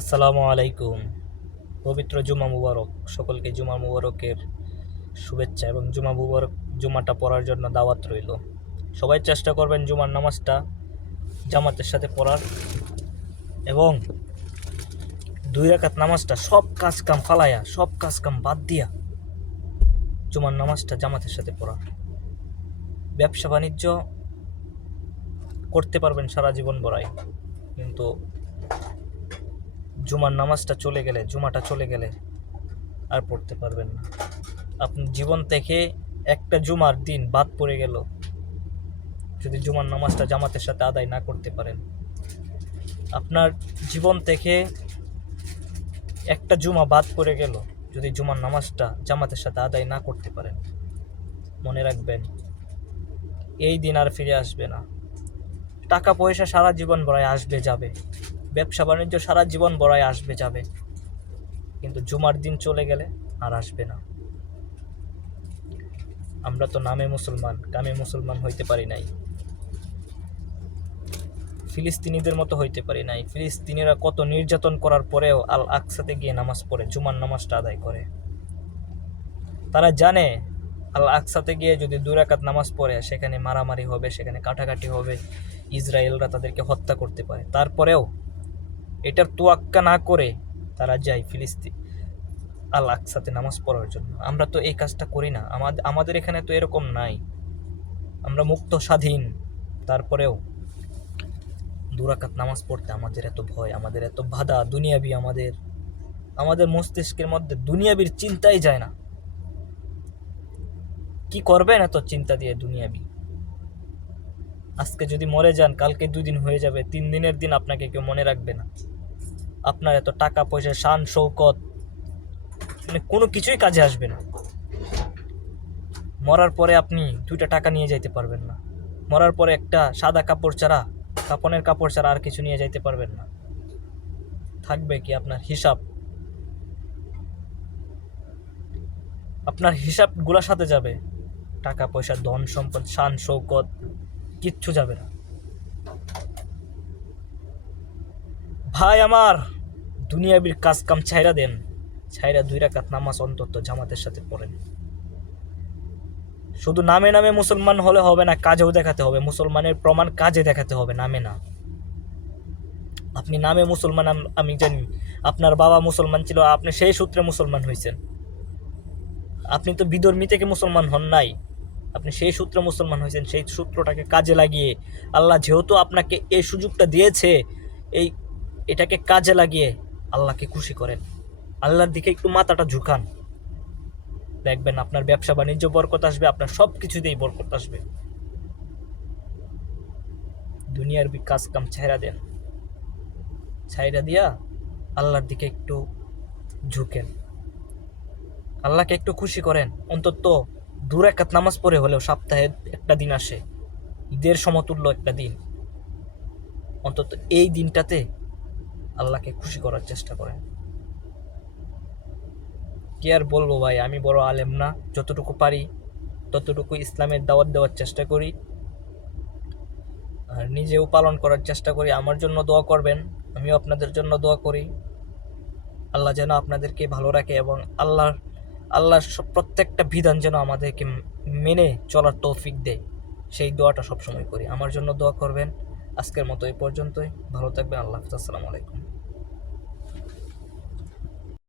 আসসালামু আলাইকুম। পবিত্র জুমা মুবারক। সকলকে জুমা মুবারকের শুভেচ্ছা এবং জুমা মুবারক জুমাটা পড়ার জন্য দাওয়াত রইল। সবাই চেষ্টা করবেন জুমার নামাজটা জামাতের সাথে পড়ার এবং 2 রাকাত নামাজটা সব কাজ কাম ফালাইয়া, সব কাজ কাম বাদ দিয়া জুমার নামাজটা জামাতের সাথে পড়া। ব্যবসা বাণিজ্য করতে পারবেন সারা জীবন বড়াই, কিন্তু জুমার নামাজটা চলে গেলে, জুমাটা চলে গেলে আর পড়তে পারবেন না। আপনার জীবন থেকে একটা জুমার দিন বাদ পড়ে গেল যদি জুমার নামাজটা জামাতের সাথে আদায় না করতে পারেন। আপনার জীবন থেকে একটা জুমা বাদ পড়ে গেল যদি জুমার নামাজটা জামাতের সাথে আদায় না করতে পারেন। মনে রাখবেন, এই দিন আর ফিরে আসবে না। টাকা পয়সা সারা জীবন বড়াই আসবে যাবে, ব্যবসা বাণিজ্য সারা জীবন বড়াই আসবে যাবে, কিন্তু জুমার দিন চলে গেলে আর আসবে না। আমরা তো নামে মুসলমান, কামে মুসলমান হইতে পারি নাই। ফিলিস্তিনিদের মতো হইতে পারি নাই। ফিলিস্তিনিরা কত নির্যাতন করার পরেও আল আকসাতে গিয়ে নামাজ পড়ে, জুমার নামাজটা আদায় করে। তারা জানে আল আকসাতে গিয়ে যদি 2 রাকাত নামাজ পড়ে সেখানে মারামারি হবে, সেখানে কাটাকাটি হবে, ইসরায়েলরা তাদেরকে হত্যা করতে পারে। তারপরেও এটার তোয়াক্কা না করে তারা যায় ফিলিস্তিন আল আকসাতে নামাজ পড়ার জন্য। আমরা তো এই কাজটা করি না। আমাদের এখানে তো এরকম নাই। আমরা মুক্ত স্বাধীন, তারপরেও 2 রাকাত নামাজ পড়তে আমাদের এত ভয়, আমাদের এত বাধা। দুনিয়াবি আমাদের মস্তিষ্কের মধ্যে দুনিয়াবির চিন্তাই যায় না। কি করবেন এত চিন্তা দিয়ে দুনিয়াবি? আজকে যদি মরে যান, কালকে 2 দিন হয়ে যাবে, 3 দিনের দিন আপনাকে কেউ মনে রাখবে না। আপনার এত টাকা পয়সা, শান শৌকত, মানে কোনো কিছুই কাজে আসবে না। মরার পরে আপনি 2টা টাকা নিয়ে যাইতে পারবেন না। মরার পরে একটা সাদা কাপড় ছাড়া, কাপনের কাপড় ছাড়া আর কিছু নিয়ে যাইতে পারবেন না। থাকবে কি আপনার হিসাব? আপনার হিসাবগুলোর সাথে যাবে টাকা পয়সা, ধন সম্পদ, শান শৌকত, কিচ্ছু যাবে না। ভাই আমার, দুনিয়াবির কাজ কাম ছাইরা দেন, ছাইরা 2 রাকাত নামাজ অন্তত জামাতের সাথে পড়েন। শুধু নামে নামে মুসলমান হলে হবে না, কাজেও দেখাতে হবে। মুসলমানের প্রমাণ কাজে দেখাতে হবে, নামে না। আপনি নামে মুসলমান, আমি জানি আপনার বাবা মুসলমান ছিল, আপনি সেই সূত্রে মুসলমান হয়েছেন। আপনি তো বিধর্মী থেকে মুসলমান হন নাই, আপনি সেই সূত্রে মুসলমান হয়েছেন। সেই সূত্রটাকে কাজে লাগিয়ে, আল্লাহ যেহেতু আপনাকে এই সুযোগটা দিয়েছে, এটাকে কাজে লাগিয়ে আল্লাহকে খুশি করেন। আল্লাহর দিকে একটু মাথাটা ঝুঁকান, দেখবেন আপনার ব্যবসা বাণিজ্য বরকত আসবে, আপনার সব কিছুতেই বরকত আসবে। দুনিয়ার কাজ কাম ছাইরা দেন, ছাইরা দিয়া আল্লাহর দিকে একটু ঝুঁকেন, আল্লাহকে একটু খুশি করেন। অন্তত 2 রাকাত নামাজ পড়ে হলেও সপ্তাহে একটা দিন আসে, ঈদের সমতুল্য একটা দিন, অন্তত এই দিনটাতে আল্লাহকে খুশি করার চেষ্টা করেন। কি আর বলবো ভাই, আমি বড় আলেম না, যতটুকু পারি ততটুকু ইসলামের দাওয়াত দেওয়ার চেষ্টা করি, আর নিজেও পালন করার চেষ্টা করি। আমার জন্য দোয়া করবেন, আমিও আপনাদের জন্য দোয়া করি। আল্লাহ যেন আপনাদেরকে ভালো রাখে এবং আল্লাহর প্রত্যেকটা বিধান যেন আমাদেরকে মেনে চলার তৌফিক দেয়, সেই দোয়াটা সবসময় করি। আমার জন্য দোয়া করবেন। আজকের মতো এই পর্যন্তই। ভালো থাকবেন। আল্লাহ হাফেজ। আসসালামু আলাইকুম।